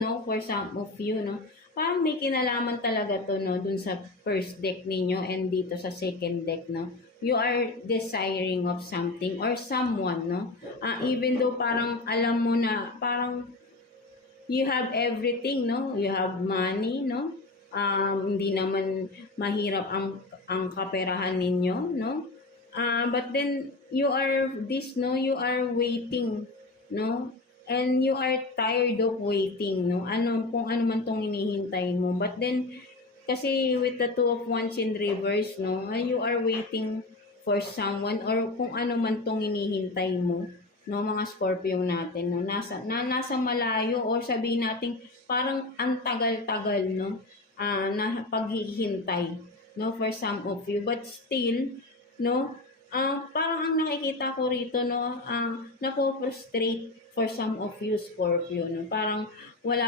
no, for some of you, no, parang may kinalaman talaga to, no, dun sa first deck ninyo and dito sa second deck, no. You are desiring of something or someone, no. Even though parang alam mo na parang you have everything, no. You have money, no. Hindi naman mahirap ang kaperahan ninyo, no. But then you are this, no, you are waiting, no, and you are tired of waiting, no, kung ano man tong hinihintay mo. But then kasi with the two of wands in reverse, no, you are waiting for someone or kung ano man tong hinihintay mo, no, mga Scorpio natin, no, nasa malayo or sabihin natin parang ang tagal-tagal, no, na paghihintay, no, for some of you, but still, no, parang ang nakikita ko rito, no, napo-frustrate for some of you Scorpio, no, parang wala